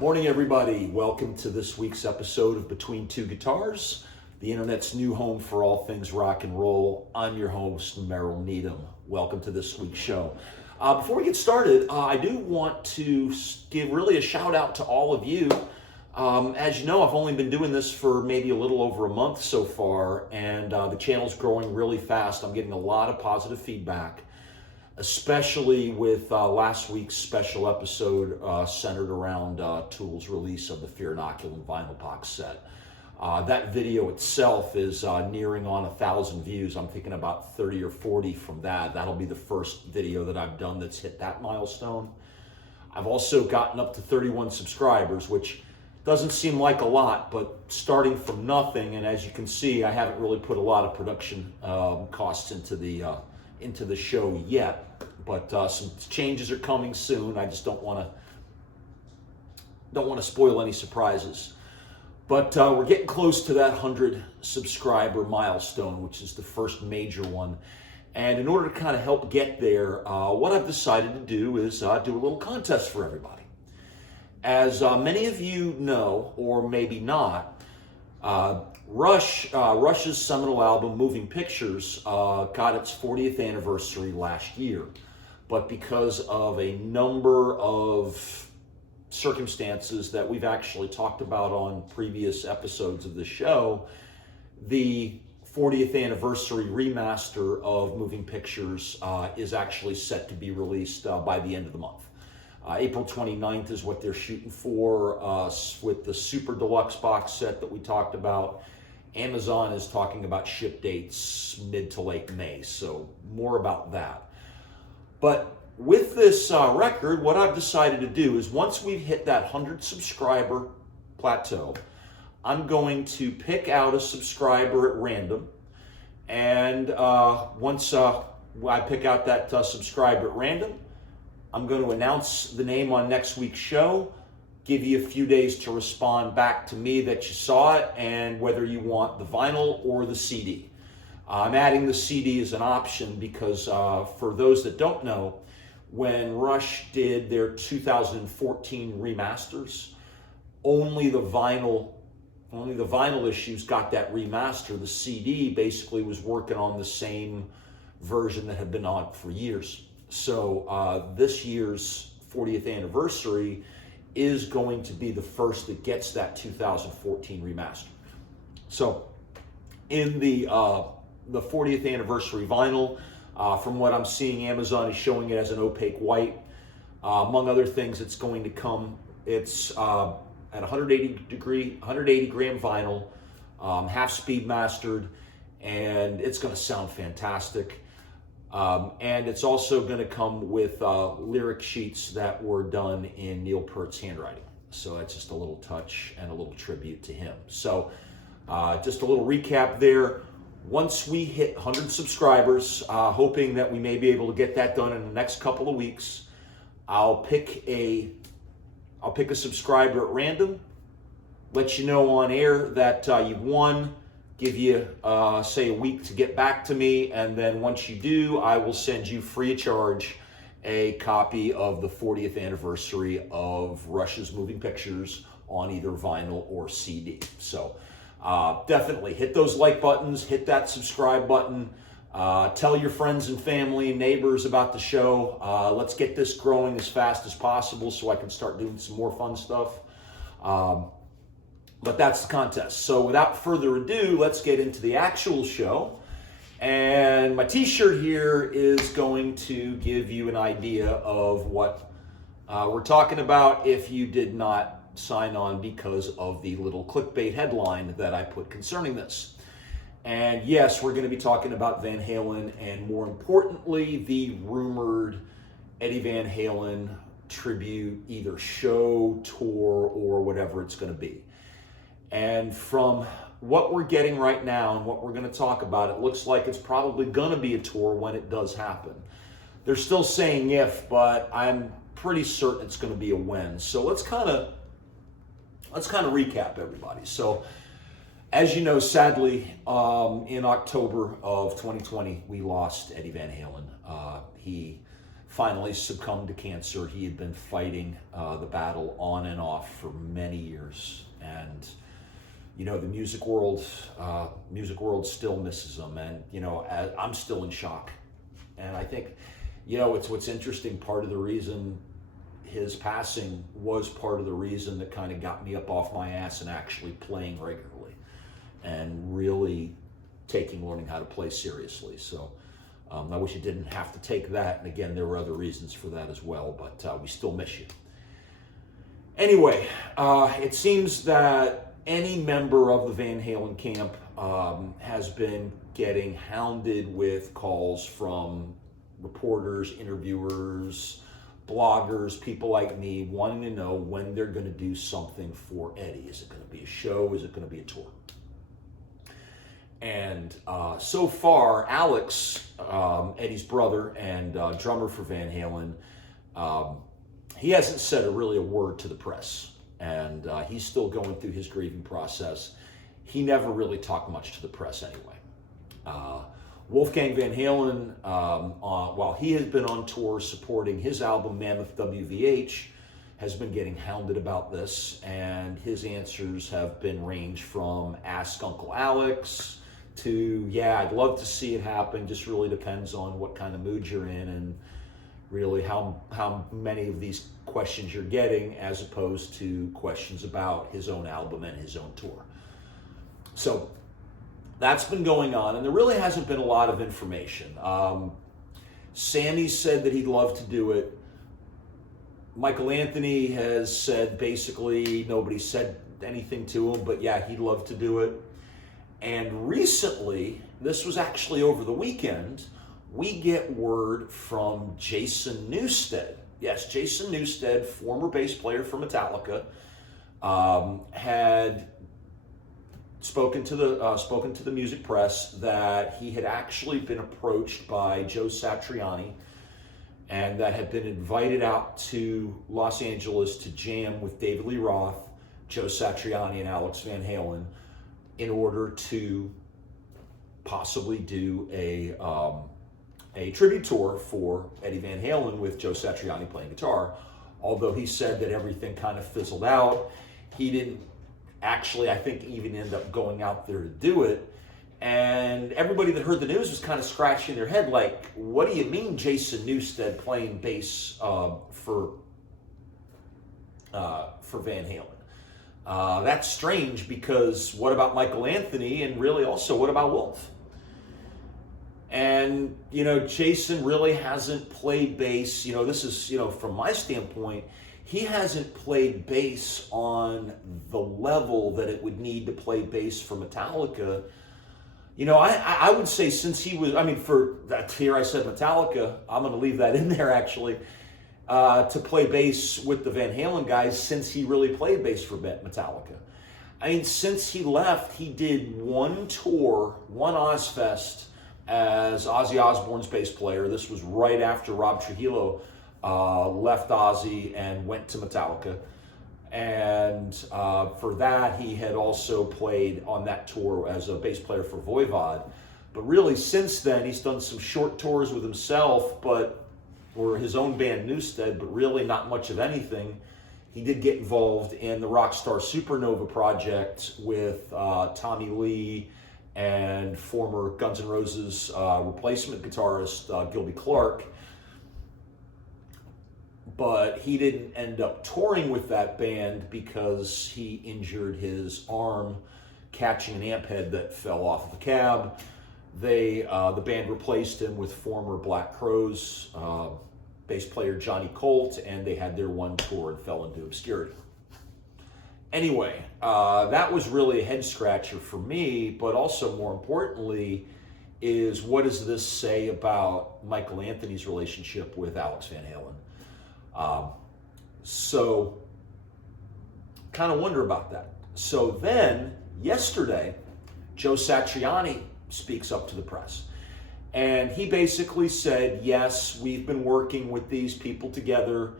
Morning, everybody. Welcome to this week's episode of Between Two Guitars, the internet's new home for all things rock and roll. I'm your host, Merrill Needham. Welcome to this week's show. Before we get started, I do want to give really a shout out to all of you. As you know, I've only been doing this for maybe a little over a month so far, and the channel's growing really fast. I'm getting a lot of positive feedback, especially with last week's special episode centered around Tool's release of the Fear Inoculum vinyl box set. That video itself is nearing on 1,000 views. I'm thinking about 30 or 40 from that. That'll be the first video that I've done that's hit that milestone. I've also gotten up to 31 subscribers, which doesn't seem like a lot, but starting from nothing, and as you can see, I haven't really put a lot of production costs into the show yet. But some changes are coming soon. I just don't want to spoil any surprises. But we're getting close to that 100 subscriber milestone, which is the first major one. And in order to kind of help get there, what I've decided to do is do a little contest for everybody. As many of you know, or maybe not, Rush's seminal album, Moving Pictures, got its 40th anniversary last year. But because of a number of circumstances that we've actually talked about on previous episodes of the show, the 40th anniversary remaster of Moving Pictures is actually set to be released by the end of the month. April 29th is what they're shooting for with the Super Deluxe box set that we talked about. Amazon is talking about ship dates mid to late May, so more about that. But with this record, what I've decided to do is once we've hit that 100 subscriber plateau, I'm going to pick out a subscriber at random. And once I pick out that subscriber at random, I'm going to announce the name on next week's show, give you a few days to respond back to me that you saw it and whether you want the vinyl or the CD. I'm adding the CD as an option because for those that don't know, when Rush did their 2014 remasters, only the vinyl issues got that remaster. The CD basically was working on the same version that had been on for years. So this year's 40th anniversary is going to be the first that gets that 2014 remaster. So in the 40th anniversary vinyl, from what I'm seeing, Amazon is showing it as an opaque white. Among other things, it's going to come, it's at 180 gram vinyl, half speed mastered, and it's going to sound fantastic. And it's also going to come with lyric sheets that were done in Neil Peart's handwriting. So that's just a little touch and a little tribute to him. So just a little recap there. Once we hit 100 subscribers, hoping that we may be able to get that done in the next couple of weeks, I'll pick a subscriber at random, let you know on air that you've won, give you, say, a week to get back to me, and then once you do, I will send you free of charge a copy of the 40th anniversary of Rush's Moving Pictures on either vinyl or CD. So definitely hit those like buttons, hit that subscribe button, tell your friends and family and neighbors about the show. Let's get this growing as fast as possible so I can start doing some more fun stuff. But that's the contest. So without further ado, let's get into the actual show. And my t-shirt here is going to give you an idea of what we're talking about if you did not sign on because of the little clickbait headline that I put concerning this. And yes, we're going to be talking about Van Halen and more importantly, the rumored Eddie Van Halen tribute, either show, tour, or whatever it's going to be. And from what we're getting right now and what we're going to talk about, it looks like it's probably going to be a tour when it does happen. They're still saying if, but I'm pretty certain it's going to be a when. So let's kind of recap, everybody. So as you know, sadly, in October of 2020, we lost Eddie Van Halen. He finally succumbed to cancer. He had been fighting the battle on and off for many years, and the music world still misses him, and I'm still in shock. And I think it's what's interesting. Part of the reason his passing was part of the reason that kind of got me up off my ass and actually playing regularly and really learning how to play seriously. So I wish it didn't have to take that. And again, there were other reasons for that as well, but we still miss you. Anyway, it seems that any member of the Van Halen camp has been getting hounded with calls from reporters, interviewers, bloggers, people like me, wanting to know when they're going to do something for Eddie. Is it going to be a show? Is it going to be a tour? And so far, Alex, Eddie's brother and drummer for Van Halen, he hasn't said really a word to the press. And he's still going through his grieving process. He never really talked much to the press anyway. Wolfgang Van Halen, while he has been on tour supporting his album Mammoth WVH, has been getting hounded about this, and his answers have been ranged from ask Uncle Alex to, yeah, I'd love to see it happen, just really depends on what kind of mood you're in and really how many of these questions you're getting, as opposed to questions about his own album and his own tour. So that's been going on, and there really hasn't been a lot of information. Sammy said that he'd love to do it. Michael Anthony has said basically nobody said anything to him, but yeah, he'd love to do it. And recently, this was actually over the weekend, we get word from Jason Newstead. Yes, Jason Newstead, former bass player for Metallica, had spoken to the music press that he had actually been approached by Joe Satriani and that had been invited out to Los Angeles to jam with David Lee Roth, Joe Satriani, and Alex Van Halen in order to possibly do a tribute tour for Eddie Van Halen with Joe Satriani playing guitar. Although he said that everything kind of fizzled out, he didn't actually, I think, even end up going out there to do it. And everybody that heard the news was kind of scratching their head like, what do you mean Jason Newstead playing bass for Van Halen? That's strange, because what about Michael Anthony, and really also what about Wolf? And, Jason really hasn't played bass. This is, from my standpoint, he hasn't played bass on the level that it would need to play bass for Metallica. I would say since he was, for that here I said Metallica, I'm going to leave that in there actually, to play bass with the Van Halen guys since he really played bass for Metallica. Since he left, he did one tour, one Ozfest as Ozzy Osbourne's bass player. This was right after Rob Trujillo left Ozzy and went to Metallica. And for that, he had also played on that tour as a bass player for Voivod. But really, since then, he's done some short tours with himself, or his own band Newstead, but really not much of anything. He did get involved in the Rockstar Supernova project with Tommy Lee and former Guns N' Roses replacement guitarist Gilby Clarke. But he didn't end up touring with that band because he injured his arm catching an amp head that fell off the cab. The band replaced him with former Black Crowes bass player Johnny Colt, and they had their one tour and fell into obscurity. Anyway, that was really a head scratcher for me, but also more importantly is, what does this say about Michael Anthony's relationship with Alex Van Halen? So kind of wonder about that. So then yesterday, Joe Satriani speaks up to the press, and he basically said, yes, we've been working with these people together.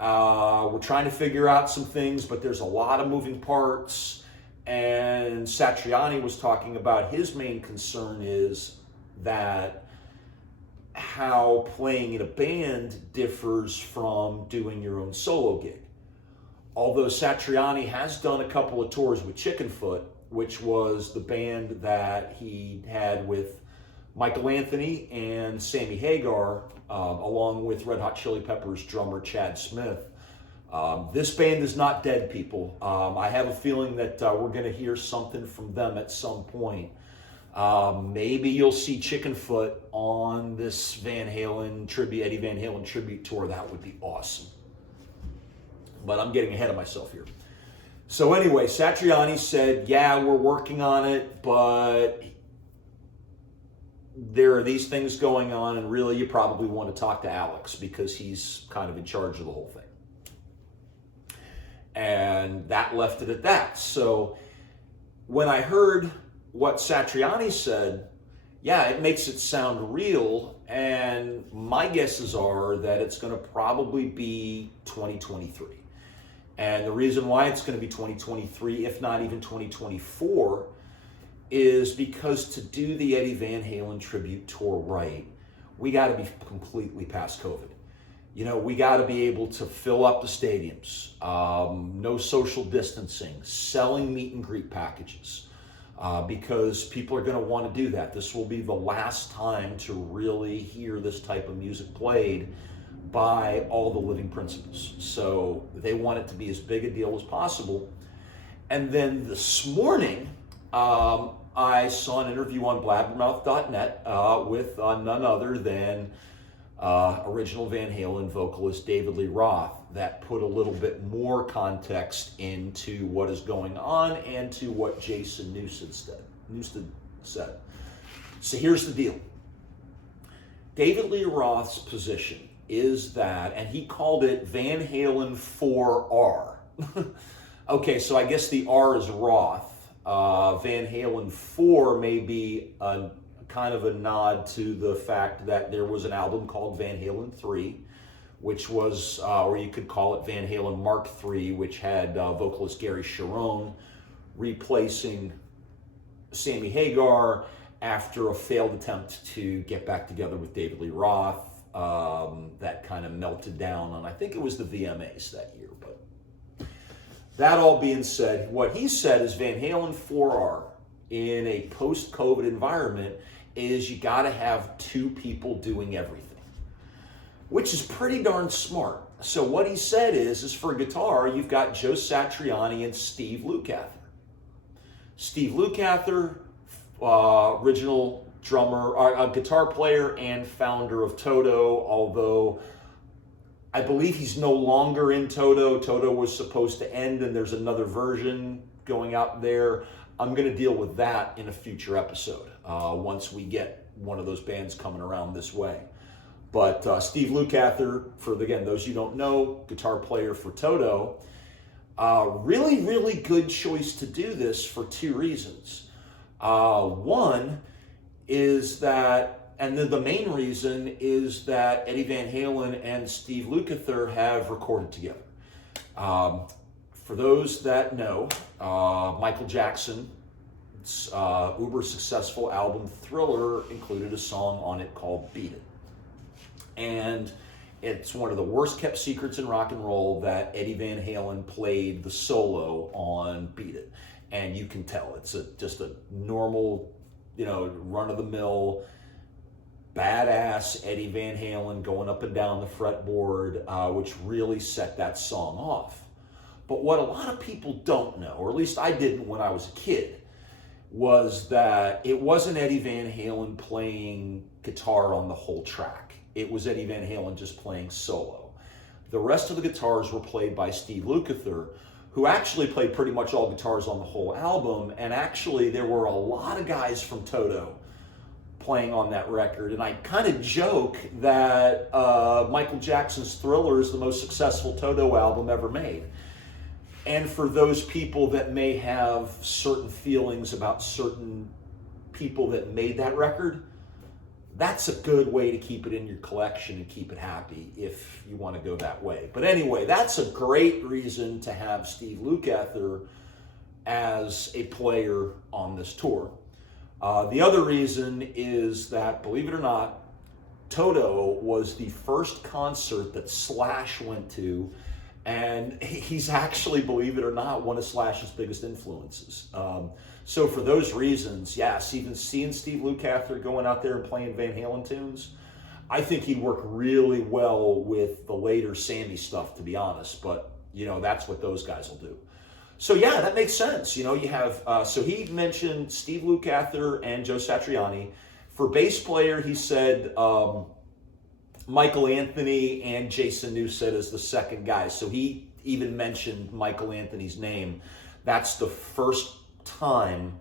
We're trying to figure out some things, but there's a lot of moving parts. And Satriani was talking about his main concern is that how playing in a band differs from doing your own solo gig. Although Satriani has done a couple of tours with Chickenfoot, which was the band that he had with Michael Anthony and Sammy Hagar, along with Red Hot Chili Peppers drummer Chad Smith. This band is not dead, people. I have a feeling that we're going to hear something from them at some point. Maybe you'll see Chickenfoot on this Van Halen tribute, Eddie Van Halen tribute tour. That would be awesome. But I'm getting ahead of myself here. So anyway, Satriani said, yeah, we're working on it, but there are these things going on, and really you probably want to talk to Alex because he's kind of in charge of the whole thing. And that left it at that. So when I heard what Satriani said, yeah, it makes it sound real, and my guesses are that it's going to probably be 2023. And the reason why it's going to be 2023, if not even 2024, is because to do the Eddie Van Halen tribute tour right, we got to be completely past COVID. You know, we got to be able to fill up the stadiums, no social distancing, selling meet and greet packages, because people are going to want to do that. This will be the last time to really hear this type of music played by all the living principals. So they want it to be as big a deal as possible. And then this morning, I saw an interview on blabbermouth.net with none other than original Van Halen vocalist David Lee Roth that put a little bit more context into what is going on and to what Jason Newstead said. So here's the deal. David Lee Roth's position is that, and he called it Van Halen 4R. Okay, so I guess the R is Roth. Van Halen 4 may be a kind of a nod to the fact that there was an album called Van Halen 3, which was, or you could call it Van Halen Mark 3, which had vocalist Gary Cherone replacing Sammy Hagar after a failed attempt to get back together with David Lee Roth. That kind of melted down on, I think it was the VMAs that year. But that all being said, what he said is Van Halen 4R in a post-COVID environment is you got to have two people doing everything, which is pretty darn smart. So what he said is for guitar, you've got Joe Satriani and Steve Lukather. Steve Lukather, original drummer, guitar player and founder of Toto, although I believe he's no longer in Toto. Toto was supposed to end and there's another version going out there. I'm going to deal with that in a future episode once we get one of those bands coming around this way. But Steve Lukather, for again, those you don't know, guitar player for Toto, really, really good choice to do this for two reasons. One is that, and then the main reason is that Eddie Van Halen and Steve Lukather have recorded together. For those that know, Michael Jackson's uber successful album Thriller included a song on it called Beat It. And it's one of the worst kept secrets in rock and roll that Eddie Van Halen played the solo on Beat It. And you can tell it's just a normal, run-of-the-mill, badass Eddie Van Halen going up and down the fretboard, which really set that song off. But what a lot of people don't know, or at least I didn't when I was a kid, was that it wasn't Eddie Van Halen playing guitar on the whole track. It was Eddie Van Halen just playing solo. The rest of the guitars were played by Steve Lukather, who actually played pretty much all guitars on the whole album, and actually there were a lot of guys from Toto playing on that record. And I kind of joke that Michael Jackson's Thriller is the most successful Toto album ever made. And for those people that may have certain feelings about certain people that made that record, that's a good way to keep it in your collection and keep it happy if you want to go that way. But anyway, that's a great reason to have Steve Lukather as a player on this tour. The other reason is that, believe it or not, Toto was the first concert that Slash went to, and he's actually, believe it or not, one of Slash's biggest influences. So for those reasons, yes, even seeing Steve Lukath going out there and playing Van Halen tunes, I think he'd work really well with the later Sammy stuff, to be honest. But, that's what those guys will do. So, yeah, that makes sense. You have, so he mentioned Steve Lukather and Joe Satriani. For bass player, he said Michael Anthony and Jason Newstead as the second guy. So he even mentioned Michael Anthony's name. That's the first time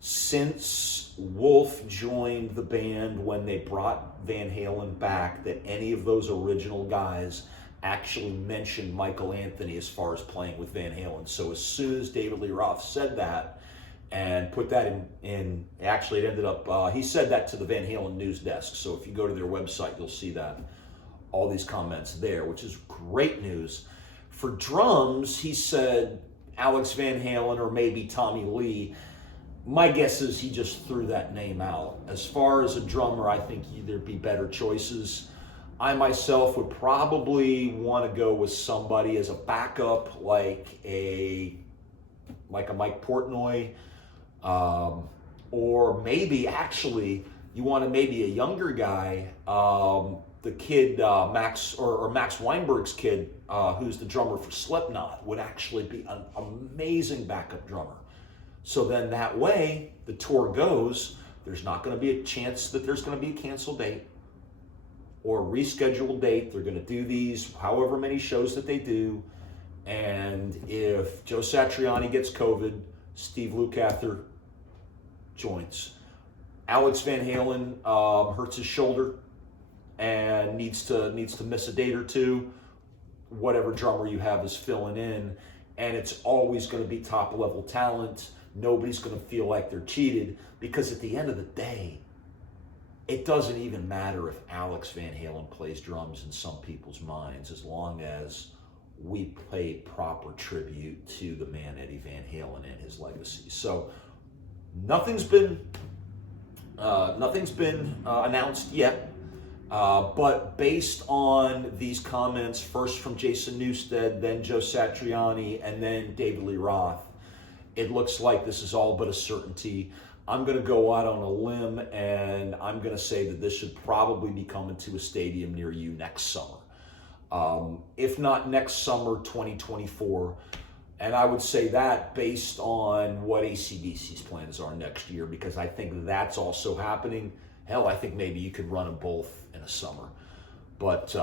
since Wolf joined the band when they brought Van Halen back that any of those original guys actually mentioned Michael Anthony as far as playing with Van Halen. So as soon as David Lee Roth said that and put that in actually it ended up, he said that to the Van Halen news desk. So if you go to their website, you'll see that, all these comments there, which is great news. For drums, he said Alex Van Halen or maybe Tommy Lee. My guess is he just threw that name out. As far as a drummer, I think there'd be better choices. I myself would probably want to go with somebody as a backup, like a Mike Portnoy, or maybe actually you want to maybe a younger guy, the kid Max or Max Weinberg's kid, who's the drummer for Slipknot, would actually be an amazing backup drummer. So then that way the tour goes, there's not going to be a chance that there's going to be a canceled date or a rescheduled date. They're going to do these however many shows that they do. And if Joe Satriani gets COVID, Steve Lukather joins. Alex Van Halen hurts his shoulder and needs to miss a date or two. Whatever drummer you have is filling in, and it's always going to be top level talent. Nobody's going to feel like they're cheated, because at the end of the day, it doesn't even matter if Alex Van Halen plays drums in some people's minds, as long as we pay proper tribute to the man Eddie Van Halen and his legacy. So nothing's been announced yet. But based on these comments, first from Jason Newstead, then Joe Satriani, and then David Lee Roth, it looks like this is all but a certainty. I'm going to go out on a limb, and I'm going to say that this should probably be coming to a stadium near you next summer. If not next summer, 2024. And I would say that based on what AC/DC's plans are next year, because I think that's also happening. Hell, I think maybe you could run them both in a summer. But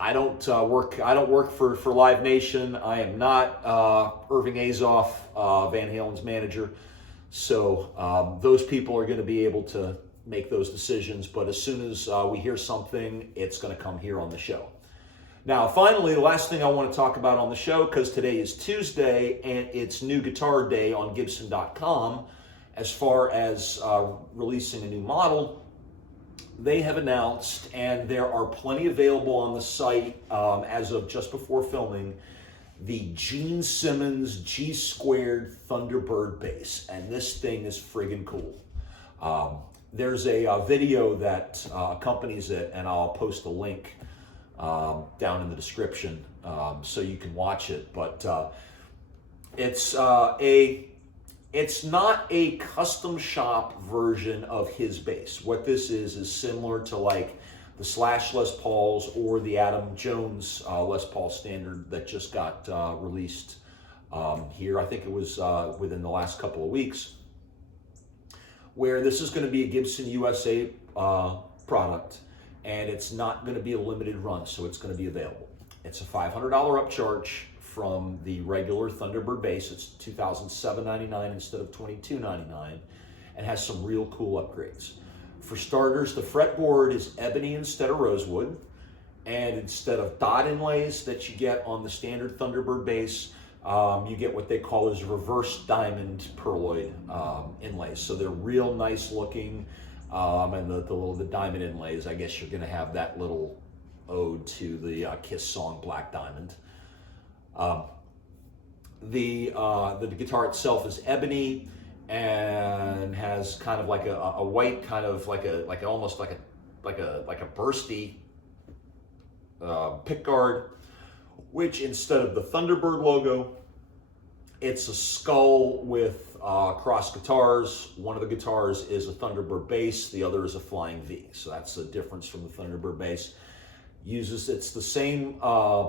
I don't work for Live Nation. I am not Irving Azoff, Van Halen's manager. So those people are going to be able to make those decisions. But as soon as we hear something, it's going to come here on the show. Now, finally, the last thing I want to talk about on the show, because today is Tuesday and it's New Guitar Day on Gibson.com, as far as releasing a new model, they have announced, and there are plenty available on the site as of just before filming, the Gene Simmons G-Squared Thunderbird Bass. And this thing is friggin' cool. There's a video that accompanies it, and I'll post a link down in the description so you can watch it. But it's not a custom shop version of his bass. What this is similar to like the Slash Les Pauls or the Adam Jones Les Paul standard that just got released here. I think it was within the last couple of weeks, where this is going to be a Gibson USA product, and it's not going to be a limited run, so it's going to be available. It's a $500 upcharge from the regular Thunderbird Bass. It's $2,799 instead of $2,299, and has some real cool upgrades. For starters, the fretboard is ebony instead of rosewood, and instead of dot inlays that you get on the standard Thunderbird Bass, you get what they call as reverse diamond pearloid inlays. So they're real nice looking, and the diamond inlays, I guess you're going to have that little ode to the Kiss song Black Diamond. The guitar itself is ebony and has kind of like a white, kind of like almost like a like a bursty pick guard, which instead of the Thunderbird logo, it's a skull with cross guitars. One of the guitars is a Thunderbird Bass, the other is a Flying V. So that's the difference from the Thunderbird Bass. It's the same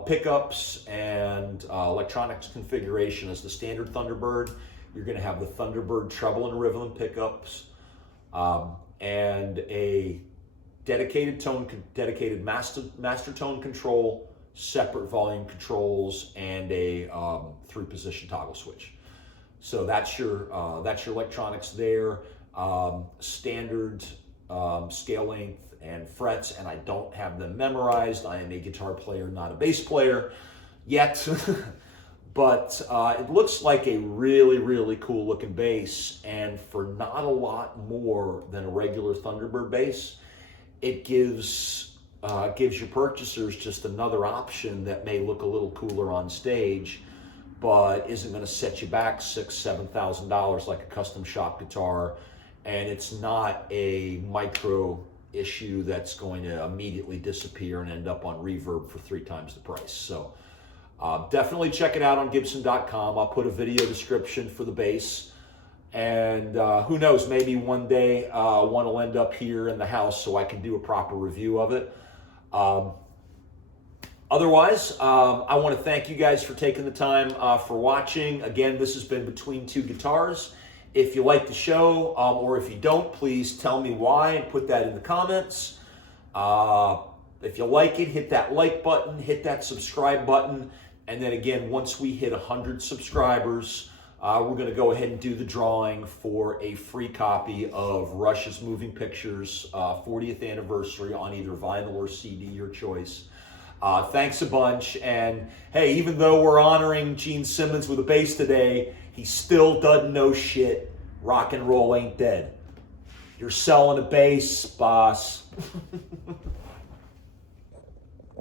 pickups and electronics configuration as the standard Thunderbird. You're going to have the Thunderbird treble and rhythm pickups, and a dedicated master tone control, separate volume controls, and a 3-position toggle switch. So that's your electronics there. Standard scale length and frets, and I don't have them memorized. I am a guitar player, not a bass player yet. But it looks like a really, really cool looking bass, and for not a lot more than a regular Thunderbird bass, it gives your purchasers just another option that may look a little cooler on stage, but isn't going to set you back $6,000-$7,000 like a custom shop guitar, and it's not a micro issue that's going to immediately disappear and end up on reverb for 3 times the price. So definitely check it out on Gibson.com. I'll put a video description for the bass, and who knows, maybe one day one will end up here in the house so I can do a proper review of it. Otherwise, I want to thank you guys for taking the time for watching. Again, this has been Between Two Guitars. If you like the show, or if you don't, please tell me why and put that in the comments. If you like it, hit that like button, hit that subscribe button, and then again, once we hit 100 subscribers, we're going to go ahead and do the drawing for a free copy of Rush's Moving Pictures 40th anniversary on either vinyl or CD, your choice. Thanks a bunch, and hey, even though we're honoring Gene Simmons with a bass today, he still doesn't know shit. Rock and roll ain't dead. You're selling a bass, boss.